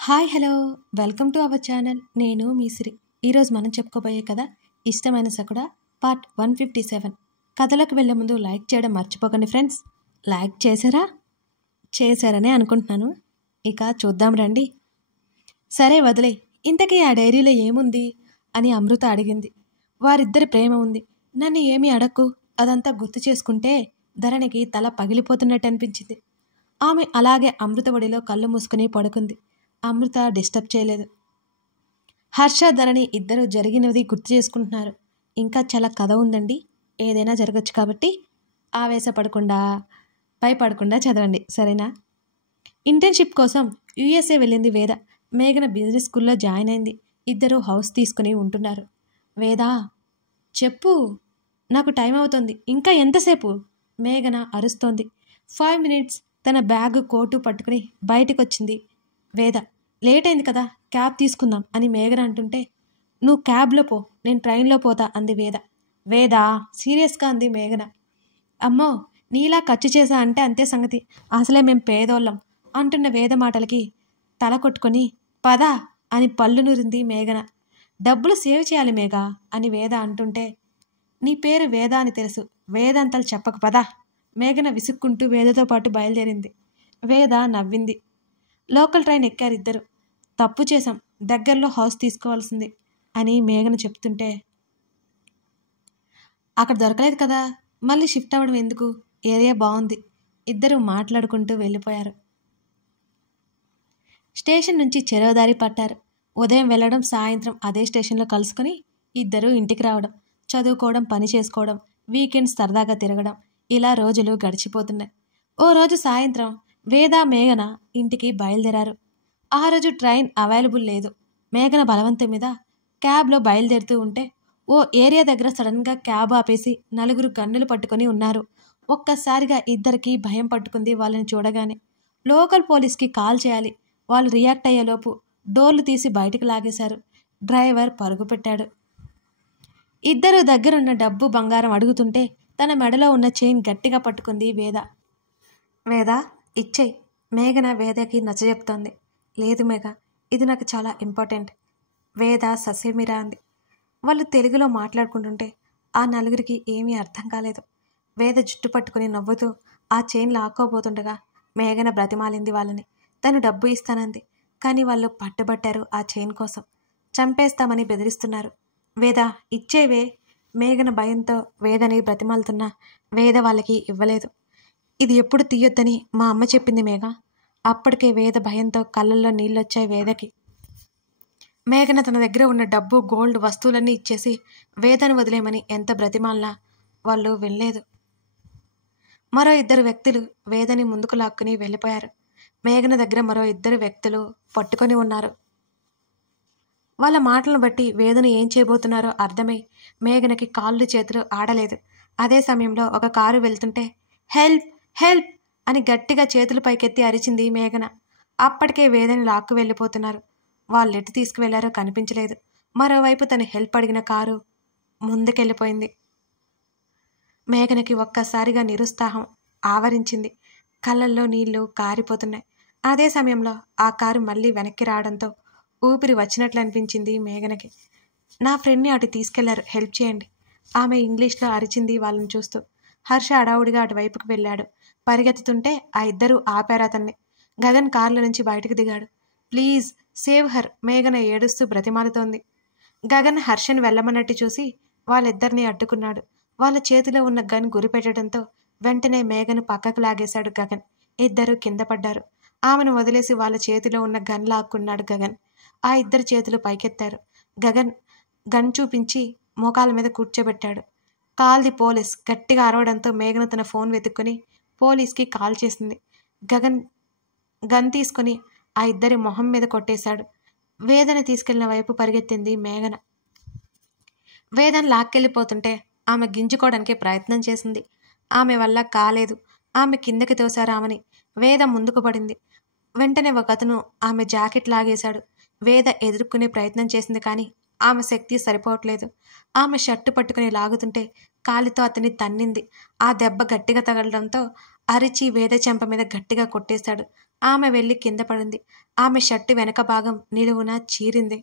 Hi hello welcome to our channel. నేను మీ సిరి. ఈరోజు మనం చెప్పుకోబోయే కథ ఇష్టమైన సకుడ పార్ట్ 157. కథలోకి వెళ్ళే ముందు లైక్ చేయడం మర్చిపోకండి ఫ్రెండ్స్. లైక్ చేశారనే అనుకుంటున్నాను. ఇక చూద్దాం రండి. సరే వదిలే, ఇంతకీ ఆ డైరీలో ఏముంది అని అమృత అడిగింది. వారిద్దరి ప్రేమ ఉంది, నన్ను ఏమీ అడక్కు. అదంతా గుర్తు చేసుకుంటే ధరణికి తల పగిలిపోతున్నట్టు అనిపించింది. ఆమె అలాగే అమృత ఒడిలో కళ్ళు మూసుకుని పడుకుంది. అమృత డిస్టర్బ్ చేయలేదు. హర్ష ధరణి ఇద్దరు జరిగినది గుర్తు చేసుకుంటున్నారు. ఇంకా చాలా కథ ఉందండి, ఏదైనా జరగచ్చు కాబట్టి ఆవేశపడకుండా భయపడకుండా చదవండి, సరేనా? ఇంటర్న్షిప్ కోసం యూఎస్ఏ వెళ్ళింది వేద. మేఘన బిజినెస్ స్కూల్లో జాయిన్ అయింది. ఇద్దరు హౌస్ తీసుకుని ఉంటున్నారు. వేదా చెప్పు, నాకు టైం అవుతుంది. ఇంకా ఎంతసేపు? మేఘన అరుస్తోంది. 5 minutes. తన బ్యాగ్ కోటు పట్టుకుని బయటికి వచ్చింది వేద. లేట్ అయింది కదా, క్యాబ్ తీసుకుందాం అని మేఘన అంటుంటే, నువ్వు క్యాబ్లో పో, నేను ట్రైన్లో పోతా అంది వేద. వేదా సీరియస్గా అంది మేఘన. అమ్మో, నీలా ఖర్చు చేసా అంటే అంతే సంగతి. అసలే మేం పేదోళ్ళం అంటున్న వేద మాటలకి తల కొట్టుకొని పదా అని పళ్ళు నురింది మేఘన. డబ్బులు సేవ్ చేయాలి మేఘా అని వేద అంటుంటే, నీ పేరు వేద అని తెలుసు, వేదాంతాలు చెప్పక పదా. మేఘన విసుక్కుంటూ వేదతో పాటు బయలుదేరింది. వేద నవ్వింది. లోకల్ ట్రైన్ ఎక్కారు ఇద్దరు. తప్పు చేశాం, దగ్గరలో హౌస్ తీసుకోవాల్సింది అని మేఘన చెప్తుంటే, అక్కడ దొరకలేదు కదా, మళ్ళీ షిఫ్ట్ అవ్వడం ఎందుకు, ఏరియా బాగుంది. ఇద్దరు మాట్లాడుకుంటూ వెళ్ళిపోయారు. స్టేషన్ నుంచి చెరోదారి పట్టారు. ఉదయం వెళ్ళడం, సాయంత్రం అదే స్టేషన్లో కలుసుకొని ఇద్దరు ఇంటికి రావడం, చదువుకోవడం, పని చేసుకోవడం, వీకెండ్స్ సరదాగా తిరగడం, ఇలా రోజులు గడిచిపోతున్నాయి. ఓ రోజు సాయంత్రం వేద మేఘన ఇంటికి బయలుదేరారు. ఆ రోజు ట్రైన్ అవైలబుల్ లేదు. మేఘన బలవంతం మీద క్యాబ్లో బయలుదేరుతూ ఉంటే ఓ ఏరియా దగ్గర సడన్గా క్యాబ్ ఆపేసి నలుగురు గన్నులు పట్టుకొని ఉన్నారు. ఒక్కసారిగా ఇద్దరికి భయం పట్టుకుంది వాళ్ళని చూడగానే. లోకల్ పోలీస్కి కాల్ చేయాలి. వాళ్ళు రియాక్ట్ అయ్యేలోపు డోర్లు తీసి బయటకు లాగేశారు. డ్రైవర్ పరుగు పెట్టాడు. ఇద్దరు దగ్గరున్న డబ్బు బంగారం అడుగుతుంటే తన మెడలో ఉన్న చైన్ గట్టిగా పట్టుకుంది వేద. వేద ఇచ్చేయి, మేఘన వేదకి నచ్చజెప్తోంది. లేదు మేఘ, ఇది నాకు చాలా ఇంపార్టెంట్. వేద ససేమిరా అంది. వాళ్ళు తెలుగులో మాట్లాడుకుంటుంటే ఆ నలుగురికి ఏమీ అర్థం కాలేదు. వేద జుట్టు పట్టుకుని నవ్వుతూ ఆ చైన్ లాక్కోబోతుండగా మేఘన బ్రతిమాలింది వాళ్ళని. తను డబ్బు ఇస్తానంది, కానీ వాళ్ళు పట్టుబట్టారు ఆ చైన్ కోసం. చంపేస్తామని బెదిరిస్తున్నారు. వేద ఇచ్చేవే. మేఘన భయంతో వేదని బ్రతిమాలుతున్నా వేద వాళ్ళకి ఇవ్వలేదు. ఇది ఎప్పుడు తీయొద్దని మా అమ్మ చెప్పింది మేఘ. అప్పటికే వేద భయంతో కళ్ళల్లో నీళ్ళొచ్చాయి వేదకి. మేఘన తన దగ్గర ఉన్న డబ్బు, గోల్డ్, వస్తువులన్నీ ఇచ్చేసి వేదను వదిలేమని ఎంత బ్రతిమాలినా వాళ్ళు వినలేదు. మరో ఇద్దరు వ్యక్తులు వేదని ముందుకు లాక్కుని వెళ్ళిపోయారు. మేఘన దగ్గర మరో ఇద్దరు వ్యక్తులు పట్టుకొని ఉన్నారు. వాళ్ళ మాటలను బట్టి వేదను ఏం చేయబోతున్నారో అర్థమై మేఘనకి కాళ్ళు చేతులు ఆడలేదు. అదే సమయంలో ఒక కారు వెళ్తుంటే హెల్ప్ హెల్ప్ అని గట్టిగా చేతులు పైకెత్తి అరిచింది మేఘన. అప్పటికే వేదని లాక్కు వెళ్ళిపోతున్నారు. వాళ్ళు ఎటు తీసుకువెళ్లారో కనిపించలేదు. మరోవైపు తను హెల్ప్ అడిగిన కారు ముందుకెళ్ళిపోయింది. మేఘనకి ఒక్కసారిగా నిరుత్సాహం ఆవరించింది. కళ్ళల్లో నీళ్లు కారిపోతున్నాయి. అదే సమయంలో ఆ కారు మళ్ళీ వెనక్కి రావడంతో ఊపిరి వచ్చినట్లు అనిపించింది మేఘనకి. నా ఫ్రెండ్ని అటు తీసుకెళ్లారు, హెల్ప్ చేయండి. ఆమె ఇంగ్లీష్లో అరిచింది వాళ్ళని చూస్తూ. హర్ష అడావుడిగా అటువైపుకు వెళ్ళాడు. పరిగెత్తుతుంటే ఆ ఇద్దరూ ఆపారు అతన్ని. గగన్ కార్ల నుంచి బయటకు దిగాడు. ప్లీజ్ సేవ్ హర్, మేఘన ఏడుస్తూ బ్రతిమాలుతోంది. గగన్ హర్షను వెళ్ళమన్నట్టు చూసి వాళ్ళిద్దరినీ అడ్డుకున్నాడు. వాళ్ళ చేతిలో ఉన్న గన్ గురిపెట్టడంతో వెంటనే మేఘను పక్కకు లాగేశాడు గగన్. ఇద్దరు కింద పడ్డారు. ఆమెను వదిలేసి వాళ్ళ చేతిలో ఉన్న గన్ లాక్కున్నాడు గగన్. ఆ ఇద్దరు చేతులు పైకెత్తారు. గగన్ గన్ చూపించి మోకాల మీద కూర్చోబెట్టాడు. కాల్ ది పోలీస్ గట్టిగా అరవడంతో మేఘన తన ఫోన్ వెతుక్కుని పోలీస్కి కాల్ చేసింది. గగన్ గన్ తీసుకుని ఆ ఇద్దరి మొహం మీద కొట్టేశాడు. వేదన తీసుకెళ్లిన వైపు పరిగెత్తింది మేఘన. వేదన లాక్కెళ్ళిపోతుంటే ఆమె గింజుకోవడానికి ప్రయత్నం చేసింది. ఆమె వల్ల కాలేదు. ఆమె కిందకి తోశారు ఆమెని. వేద ముందుకు పడింది. వెంటనే ఒక అతను ఆమె జాకెట్ లాగేశాడు. వేద ఎదుర్కొనే ప్రయత్నం చేసింది, కానీ ఆమె శక్తి సరిపోవట్లేదు. ఆమె షర్టు పట్టుకుని లాగుతుంటే కాలితో అతన్ని తన్నింది. ఆ దెబ్బ గట్టిగా తగలడంతో అరిచి వేద చెంప మీద గట్టిగా కొట్టేశాడు. ఆమె వెళ్ళి కింద పడింది. ఆమె షర్టు వెనక భాగం నిలువున చీరింది.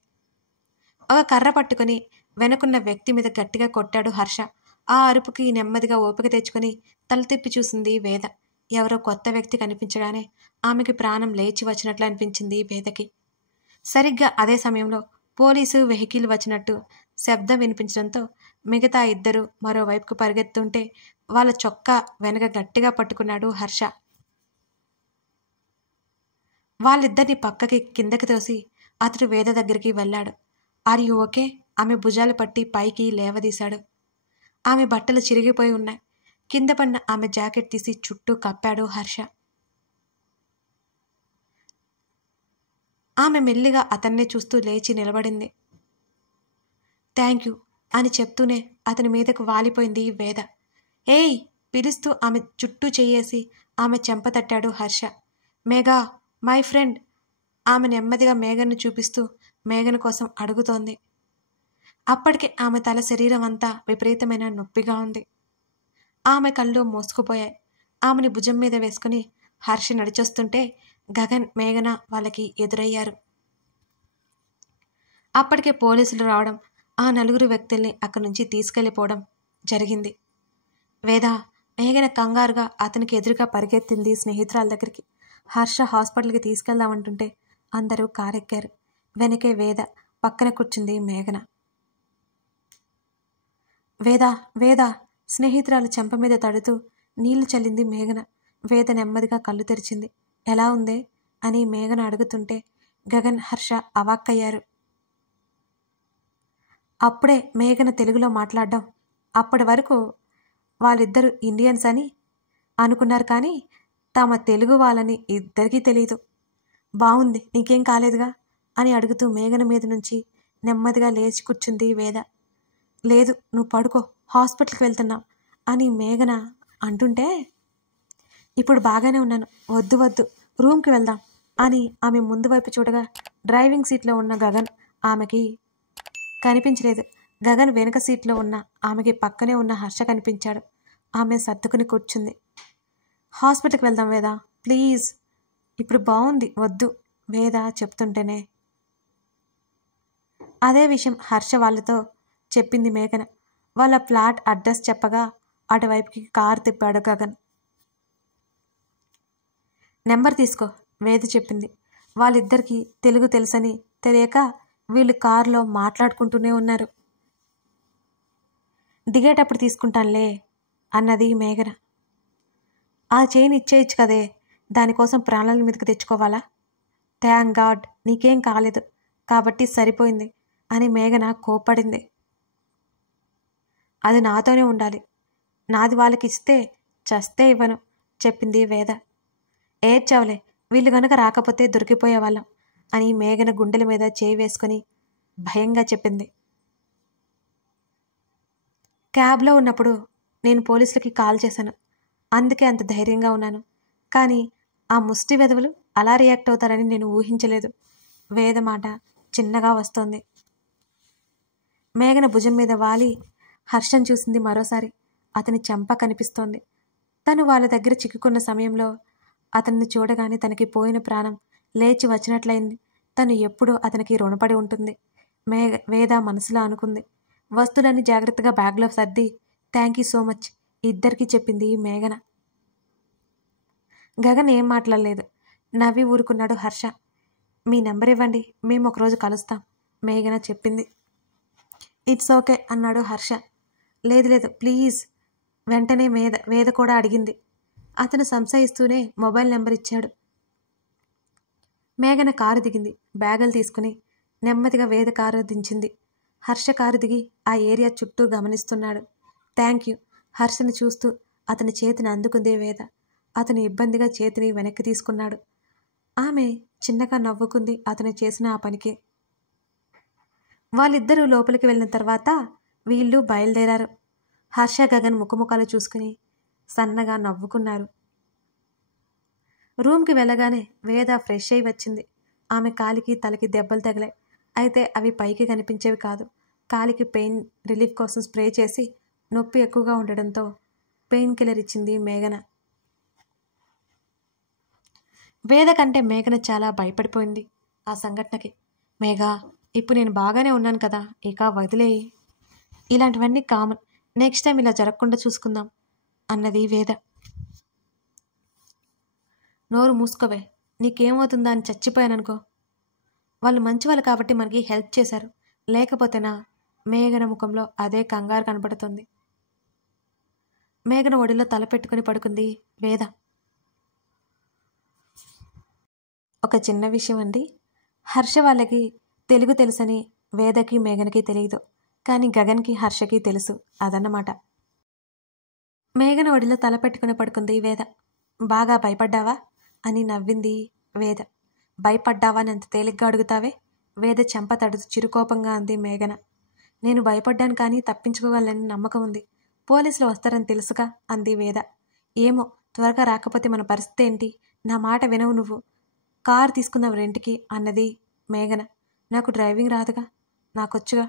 ఒక కర్ర పట్టుకుని వెనుకున్న వ్యక్తి మీద గట్టిగా కొట్టాడు హర్ష. ఆ అరుపుకి నెమ్మదిగా ఓపిక తెచ్చుకుని తల తిప్పి చూసింది వేద. ఎవరో కొత్త వ్యక్తి కనిపించగానే ఆమెకి ప్రాణం లేచి వచ్చినట్లు అనిపించింది వేదకి. సరిగ్గా అదే సమయంలో పోలీసు వెహికల్ వచ్చినట్టు శబ్దం వినిపించడంతో మిగతా ఇద్దరు మరోవైపుకు పరిగెత్తుంటే వాళ్ళ చొక్కా వెనక గట్టిగా పట్టుకున్నాడు హర్ష. వాళ్ళిద్దరిని పక్కకి కిందకి తోసి అతడు వేద దగ్గరికి వెళ్ళాడు. Are you okay? ఆమె భుజాలు పట్టి పైకి లేవదీశాడు. ఆమె బట్టలు చిరిగిపోయి ఉన్నాయి. కింద పడిన ఆమె జాకెట్ తీసి చుట్టూ కప్పాడు హర్ష. ఆమె మెల్లిగా అతన్నే చూస్తూ లేచి నిలబడింది. థ్యాంక్ యూ అని చెప్తూనే అతని మీదకు వాలిపోయింది వేద. ఏయ్ పిలుస్తూ ఆమె చుట్టూ చెయ్యేసి ఆమె చెంప తట్టాడు హర్ష. Megha, my friend. ఆమె నెమ్మదిగా మేఘన్ను చూపిస్తూ మేఘన కోసం అడుగుతోంది. అప్పటికే ఆమె తల శరీరం అంతా విపరీతమైన నొప్పిగా ఉంది. ఆమె కళ్ళు మూసుకుపోయాయి. ఆమెని భుజం మీద వేసుకుని హర్ష నడిచొస్తుంటే గగన్, మేఘన వాళ్ళకి ఎదురయ్యారు. అప్పటికే పోలీసులు రావడం, ఆ నలుగురు వ్యక్తుల్ని అక్కడి నుంచి తీసుకెళ్లిపోవడం జరిగింది. వేద, మేఘన కంగారుగా అతనికి ఎదురుగా పరిగెత్తింది స్నేహితురాల దగ్గరికి. హర్ష హాస్పిటల్కి తీసుకెళ్దామంటుంటే అందరూ కారెక్కారు. వెనకే వేద, పక్కన కూర్చుంది మేఘన. వేద వేద స్నేహితురాలు చెంప మీద తడుతూ నీళ్లు చల్లింది మేఘన. వేద నెమ్మదిగా కళ్ళు తెరిచింది. ఎలా ఉందే అని మేఘన అడుగుతుంటే గగన్, హర్ష అవాక్కయ్యారు. అప్పుడే మేఘన తెలుగులో మాట్లాడడం. అప్పటి వరకు వాళ్ళిద్దరూ ఇండియన్స్ అని అనుకున్నారు, కానీ తమ తెలుగు వాళ్ళని ఇద్దరికీ తెలీదు. బాగుంది, నీకేం కాలేదుగా అని అడుగుతూ మేఘన మీద నుంచి నెమ్మదిగా లేచి కూర్చుంది వేద. లేదు, నువ్వు పడుకో, హాస్పిటల్కి వెళ్తున్నావు అని మేఘన అంటుంటే ఇప్పుడు బాగానే ఉన్నాను, వద్దు వద్దు రూమ్కి వెళ్దాం అని ఆమె ముందు వైపు చూడగా డ్రైవింగ్ సీట్లో ఉన్న గగన్ ఆమెకి కనిపించలేదు. గగన్ వెనుక సీట్లో ఉన్న ఆమెకి పక్కనే ఉన్న హర్ష కనిపించాడు. ఆమె సర్దుకుని కూర్చుంది. హాస్పిటల్కి వెళ్దాం వేద, ప్లీజ్. ఇప్పుడు బాగుంది, వద్దు వేద చెప్తుంటేనే. అదే విషయం హర్ష వాళ్ళతో చెప్పింది మేఘన. వాళ్ళ ఫ్లాట్ అడ్రస్ చెప్పగా అటువైపుకి కారు తిప్పాడు గగన్. నెంబర్ తీసుకో వేద చెప్పింది. వాళ్ళిద్దరికీ తెలుగు తెలుసని తెలియక వీళ్ళు కారులో మాట్లాడుకుంటూనే ఉన్నారు. దిగేటప్పుడు తీసుకుంటానులే అన్నది మేఘన. ఆ చైన్ ఇచ్చేయచ్చు కదే, దానికోసం ప్రాణాల మీదకి తెచ్చుకోవాలా? థ్యాంక్ గాడ్ నీకేం కాలేదు కాబట్టి సరిపోయింది అని మేఘన కోప్పడింది. అది నాతోనే ఉండాలి, నాది వాళ్ళకి ఇస్తే చస్తే ఇవ్వను చెప్పింది వేద. ఏడ్చావులే, వీళ్ళు గనుక రాకపోతే దొరికిపోయేవాళ్ళం అని మేఘన గుండెల మీద చేయి వేసుకొని భయంగా చెప్పింది. క్యాబ్లో ఉన్నప్పుడు నేను పోలీసులకి కాల్ చేశాను, అందుకే అంత ధైర్యంగా ఉన్నాను. కానీ ఆ ముష్టి వెధవలు అలా రియాక్ట్ అవుతారని నేను ఊహించలేదు. వేద మాట చిన్నగా వస్తోంది. మేఘన భుజం మీద వాలి హర్షం చూసింది మరోసారి. అతని చెంప కనిపిస్తోంది. తను వాళ్ళ దగ్గర చిక్కుకున్న సమయంలో అతన్ని చూడగానే తనకి పోయిన ప్రాణం లేచి వచ్చినట్లయింది. తను ఎప్పుడూ అతనికి రుణపడి ఉంటుంది. వేద మనసులో అనుకుంది. వస్తువులన్నీ జాగ్రత్తగా బ్యాగ్లో సర్ది థ్యాంక్ యూ సో మచ్ ఇద్దరికీ చెప్పింది మేఘన. గగన్ ఏం మాట్లాడలేదు, నవ్వి ఊరుకున్నాడు హర్ష. మీ నెంబర్ ఇవ్వండి, మేము ఒకరోజు కలుస్తాం మేఘన చెప్పింది. ఇట్స్ ఓకే అన్నాడు హర్ష. లేదు లేదు ప్లీజ్. వెంటనే వేద కూడా అడిగింది. అతను సంశయిస్తూనే మొబైల్ నెంబర్ ఇచ్చాడు. మేఘన కారు దిగింది. బ్యాగులు తీసుకుని నెమ్మదిగా వేద కారు దించింది. హర్ష కారు దిగి ఆ ఏరియా చుట్టూ గమనిస్తున్నాడు. థ్యాంక్ యూ హర్షని చూస్తూ అతని చేతిని అందుకుంది వేద. అతను ఇబ్బందిగా చేతిని వెనక్కి తీసుకున్నాడు. ఆమె చిన్నగా నవ్వుకుంది అతను చేసిన ఆ పనికి. వాళ్ళిద్దరూ లోపలికి వెళ్ళిన తర్వాత వీళ్ళు బయలుదేరారు. హర్ష గగన్ ముఖముఖాలు చూసుకుని సన్నగా నవ్వుకున్నారు. రూమ్కి వెళ్ళగానే వేద ఫ్రెష్ అయి వచ్చింది. ఆమె కాలికి తలకి దెబ్బలు తగిలాయి. అయితే అవి పైకి కనిపించేవి కాదు. కాలికి పెయిన్ రిలీఫ్ కోసం స్ప్రే చేసి నొప్పి ఎక్కువగా ఉండడంతో పెయిన్ కిల్లర్ ఇచ్చింది మేఘన. వేద కంటే మేఘన చాలా భయపడిపోయింది ఆ సంఘటనకి. మేఘా, ఇప్పుడు నేను బాగానే ఉన్నాను కదా, ఇక వదిలేయి. ఇలాంటివన్నీ కామన్. నెక్స్ట్ టైం ఇలా జరగకుండా చూసుకుందాం అన్నది వేద. నోరు మూసుకోవే, నీకేమవుతుందా అని చచ్చిపోయాననుకో. వాళ్ళు మంచివాళ్ళు కాబట్టి మనకి హెల్ప్ చేశారు, లేకపోతేనా? మేఘన ముఖంలో అదే కంగారు కనపడుతుంది. మేఘన ఒడిలో తల పెట్టుకుని పడుకుంది వేద. ఒక చిన్న విషయం అండి, హర్ష వాళ్ళకి తెలుగు తెలుసని వేదకి మేఘనకి తెలియదు, కానీ గగన్కి హర్షకి తెలుసు. అదన్నమాట. మేఘన ఒడిలో తల పెట్టుకుని పడుకుంది వేద. బాగా భయపడ్డావా అని నవ్వింది వేద. భయపడ్డావా అని అంత తేలిగ్గా అడుగుతావే? వేద చెంప తడుతూ చిరుకోపంగా అంది మేఘన. నేను భయపడ్డాను, కానీ తప్పించుకోగలని నమ్మకం ఉంది. పోలీసులు వస్తారని తెలుసుగా అంది వేద. ఏమో, త్వరగా రాకపోతే మన పరిస్థితి ఏంటి? నా మాట వినవు నువ్వు. కారు తీసుకుందాం రెంట్కి అన్నది మేఘన. నాకు డ్రైవింగ్ రాదుగా. నాకొచ్చుగా.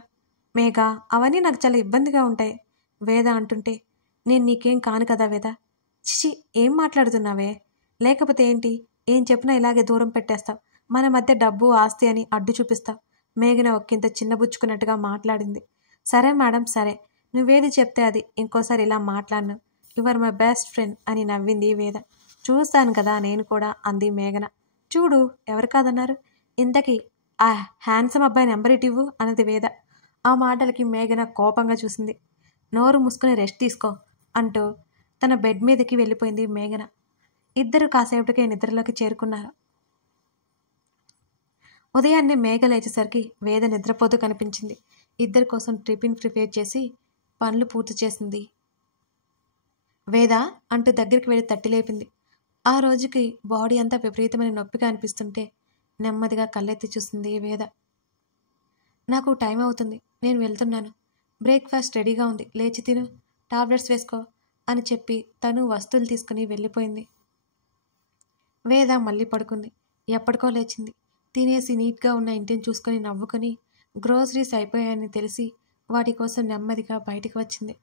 మేఘా, అవన్నీ నాకు చాలా ఇబ్బందిగా ఉంటాయి వేద అంటుంటే. నేను నీకేం కాను కదా వేద. చిచి, ఏం మాట్లాడుతున్నావే? లేకపోతే ఏంటి? ఏం చెప్పినా ఇలాగే దూరం పెట్టేస్తావు. మన మధ్య డబ్బు ఆస్తి అని అడ్డు చూపిస్తావు. మేఘన ఒక్కింత చిన్నబుచ్చుకున్నట్టుగా మాట్లాడింది. సరే మేడం, సరే, నువ్వేది చెప్తే అది. ఇంకోసారి ఇలా మాట్లాడను. యువర్ మై బెస్ట్ ఫ్రెండ్ అని నవ్వింది వేద. చూస్తాను కదా నేను కూడా అంది మేఘన. చూడు, ఎవరు కాదన్నారు? ఇంతకీ ఆ హ్యాండ్సమ్ అబ్బాయి నెంబర్ ఇటివ్వు అన్నది వేద. ఆ మాటలకి మేఘన కోపంగా చూసింది. నోరు మూసుకుని రెస్ట్ తీసుకో అంటూ తన బెడ్ మీదకి వెళ్ళిపోయింది మేఘన. ఇద్దరు కాసేపటికే నిద్రలోకి చేరుకున్నారు. ఉదయాన్నే మేఘ లేచేసరికి వేద నిద్రపోతూ కనిపించింది. ఇద్దరి కోసం టిఫిన్ ప్రిపేర్ చేసి పనులు పూర్తి చేసింది. వేద అంటూ దగ్గరికి వెళ్ళి తట్టి లేపింది. ఆ రోజుకి బాడీ అంతా విపరీతమైన నొప్పిగా అనిపిస్తుంటే నెమ్మదిగా కళ్ళెత్తి చూసింది వేద. నాకు టైం అవుతుంది, నేను వెళ్తున్నాను. బ్రేక్ఫాస్ట్ రెడీగా ఉంది, లేచి తిను, టాబ్లెట్స్ వేసుకో అని చెప్పి తను వస్తువులు తీసుకుని వెళ్ళిపోయింది. వేద మళ్ళీ పడుకుంది. ఎప్పటికో లేచింది. తినేసి నీట్గా ఉన్న ఇంటిని చూసుకొని నవ్వుకొని గ్రోసరీస్ అయిపోయాయని తెలిసి వాటి కోసం నెమ్మదిగా బయటికి వచ్చింది.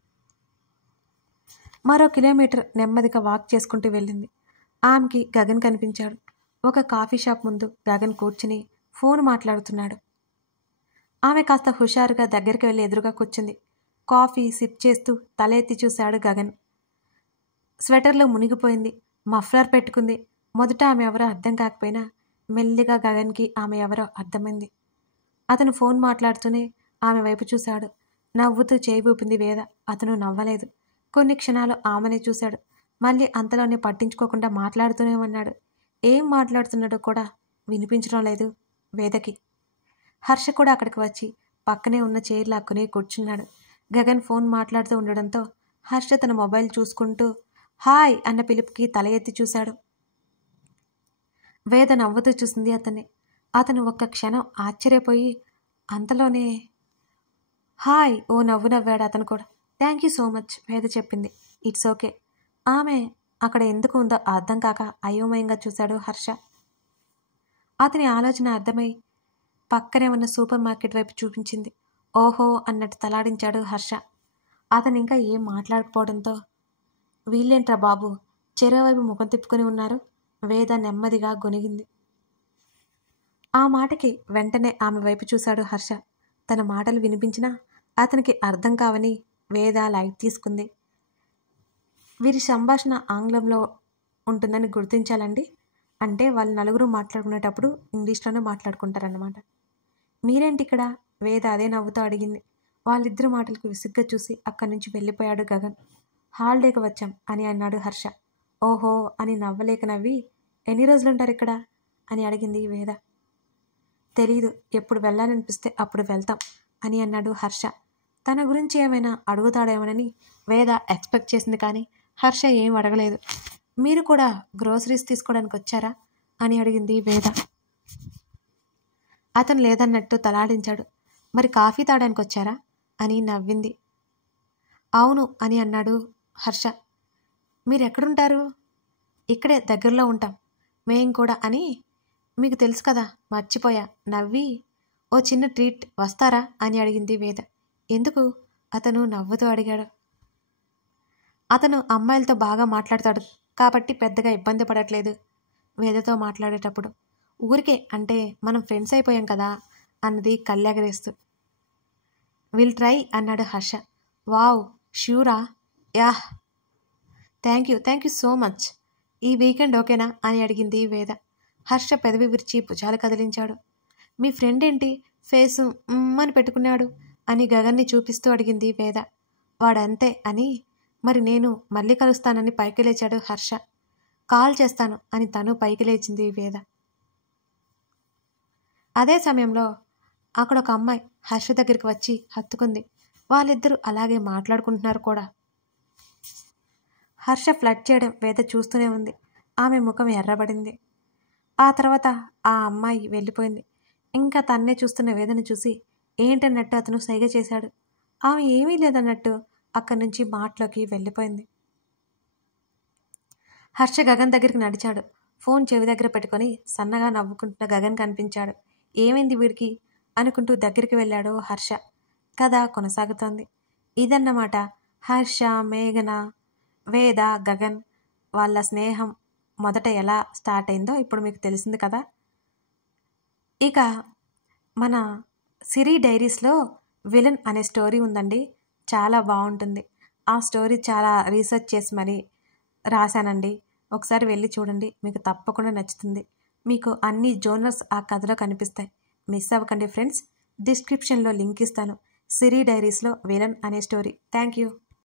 మరో కిలోమీటర్ నెమ్మదిగా వాక్ చేసుకుంటూ వెళ్ళింది. ఆమెకి గగన్ కనిపించాడు. ఒక కాఫీ షాప్ ముందు గగన్ కూర్చుని ఫోన్ మాట్లాడుతున్నాడు. ఆమె కాస్త హుషారుగా దగ్గరికి వెళ్ళి ఎదురుగా కూర్చుంది. కాఫీ సిప్ చేస్తూ తల ఎత్తి చూశాడు గగన్. స్వెటర్లో మునిగిపోయింది. మఫ్లర్ పెట్టుకుంది. మొదట ఆమె ఎవరో అర్థం కాకపోయినా మెల్లిగా గగన్కి ఆమె ఎవరో అర్థమైంది. అతను ఫోన్ మాట్లాడుతూనే ఆమె వైపు చూశాడు. నవ్వుతూ చేయి ఊపింది వేద. అతను నవ్వలేదు. కొన్ని క్షణాలు ఆమెనే చూశాడు. మళ్ళీ అంతలోనే పట్టించుకోకుండా మాట్లాడుతూనే ఉన్నాడు. ఏం మాట్లాడుతున్నాడో కూడా వినిపించడం లేదు వేదకి. హర్ష కూడా అక్కడికి వచ్చి పక్కనే ఉన్న చైర్ లాక్కుని కూర్చున్నాడు. గగన్ ఫోన్ మాట్లాడుతూ ఉండడంతో హర్ష తన మొబైల్ చూసుకుంటూ హాయ్ అన్న పిలుపుకి తల ఎత్తి చూశాడు. వేద నవ్వుతూ చూసింది అతన్ని. అతను ఒక్క క్షణం ఆశ్చర్యపోయి అంతలోనే హాయ్ ఓ నవ్వు నవ్వాడు అతను కూడా. థ్యాంక్ యూ సో మచ్ వేద చెప్పింది. It's okay. ఆమె అక్కడ ఎందుకు ఉందో అర్థం కాక అయోమయంగా చూశాడు హర్ష. అతని ఆలోచన అర్థమై పక్కనే ఉన్న సూపర్ మార్కెట్ వైపు చూపించింది. ఓహో అన్నట్టు తలాడించాడు హర్ష. అతను ఇంకా ఏం మాట్లాడకపోవడంతో వీళ్ళేంట్రా బాబు చెరోవైపు ముఖం తిప్పుకొని ఉన్నారు? వేద నెమ్మదిగా గొనిగింది. ఆ మాటకి వెంటనే ఆమె వైపు చూశాడు హర్ష. తన మాటలు వినిపించినా అతనికి అర్థం కావని వేద లైట్ తీసుకుంది. వీరి సంభాషణ ఆంగ్లంలో ఉంటుందని గుర్తించాలండి. అంటే వాళ్ళు నలుగురు మాట్లాడుకునేటప్పుడు ఇంగ్లీష్లోనే మాట్లాడుకుంటారన్నమాట. మీరేంటి ఇక్కడ? వేద అదే నవ్వుతూ అడిగింది. వాళ్ళిద్దరు మాటలకు విసుగ్గా చూసి అక్కడి నుంచి వెళ్ళిపోయాడు గగన్. హాలిడేకి వచ్చాం అని అన్నాడు హర్ష. ఓహో అని నవ్వలేక నవ్వి ఎన్ని రోజులుంటారు ఇక్కడ అని అడిగింది వేద. తెలీదు, ఎప్పుడు వెళ్ళాలనిపిస్తే అప్పుడు వెళ్తాం అని అన్నాడు హర్ష. తన గురించి ఏమైనా అడుగుతాడేమోనని వేద ఎక్స్పెక్ట్ చేసింది, కానీ హర్ష ఏం అడగలేదు. మీరు కూడా గ్రోసరీస్ తీసుకోవడానికి వచ్చారా అని అడిగింది వేద. అతను లేదన్నట్టు తలాడించాడు. మరి కాఫీ తాగడానికి వచ్చారా అని నవ్వింది. అవును అని అన్నాడు హర్ష. మీరెక్కడుంటారు? ఇక్కడే దగ్గరలో ఉంటాం మేం కూడా అని మీకు తెలుసు కదా, మర్చిపోయా నవ్వి ఓ చిన్న ట్రీట్ వస్తారా అని అడిగింది వేద. ఎందుకు? అతను నవ్వుతూ అడిగాడు. అతను అమ్మాయిలతో బాగా మాట్లాడతాడు కాబట్టి పెద్దగా ఇబ్బంది పడట్లేదు. వేదతో మాట్లాడేటప్పుడు. ఊరికే అంటే మనం ఫ్రెండ్స్ అయిపోయాం కదా అన్నది కళ్ళెగరేస్తూ. విల్ ట్రై అన్నాడు హర్ష. వావ్, ష్యూరా? Yeah, thank you so much. ఈ వీకెండ్ ఓకేనా అని అడిగింది వేద. హర్ష పెదవి విరిచి భుజాలు కదిలించాడు. మీ ఫ్రెండ్ ఏంటి ఫేసు అని పెట్టుకున్నాడు అని గగన్ని చూపిస్తూ అడిగింది వేద. వాడంతే అని. మరి నేను మళ్ళీ కలుస్తానని పైకి లేచాడు హర్ష. కాల్ చేస్తాను అని తను పైకి లేచింది వేద. అదే సమయంలో అక్కడ ఒక అమ్మాయి హర్ష దగ్గరికి వచ్చి హత్తుకుంది. వాళ్ళిద్దరూ అలాగే మాట్లాడుకుంటున్నారు కూడా. హర్ష ఫ్లడ్ చేయడం వేద చూస్తూనే ఉంది. ఆమె ముఖం ఎర్రబడింది. ఆ తర్వాత ఆ అమ్మాయి వెళ్ళిపోయింది. ఇంకా తన్నే చూస్తున్న వేదను చూసి ఏంటన్నట్టు అతను సైగ చేశాడు. ఆమె ఏమీ లేదన్నట్టు అక్కడి నుంచి మాటలోకి వెళ్ళిపోయింది. హర్ష గగన్ దగ్గరికి నడిచాడు. ఫోన్ చెవి దగ్గర పెట్టుకొని సన్నగా నవ్వుకుంటున్న గగన్ కనిపించాడు. ఏమైంది వీడికి అనుకుంటూ దగ్గరికి వెళ్ళాడు హర్ష. కథ కొనసాగుతోంది. ఇదన్నమాట హర్ష, మేఘన, వేద, గగన్ వాళ్ళ స్నేహం మొదట ఎలా స్టార్ట్ అయిందో ఇప్పుడు మీకు తెలిసింది కదా. ఇక మన సిరి డైరీస్లో విలన్ అనే స్టోరీ ఉందండి. చాలా బాగుంటుంది. ఆ స్టోరీ చాలా రీసెర్చ్ చేసి మరీ రాశానండి. ఒకసారి వెళ్ళి చూడండి, మీకు తప్పకుండా నచ్చుతుంది. మీకు అన్ని జోనర్స్ ఆ కథలో కనిపిస్తాయి. మిస్ అవ్వకండి ఫ్రెండ్స్. డిస్క్రిప్షన్లో లింక్ ఇస్తాను. సిరి డైరీస్లో విలన్ అనే స్టోరీ. Thank you.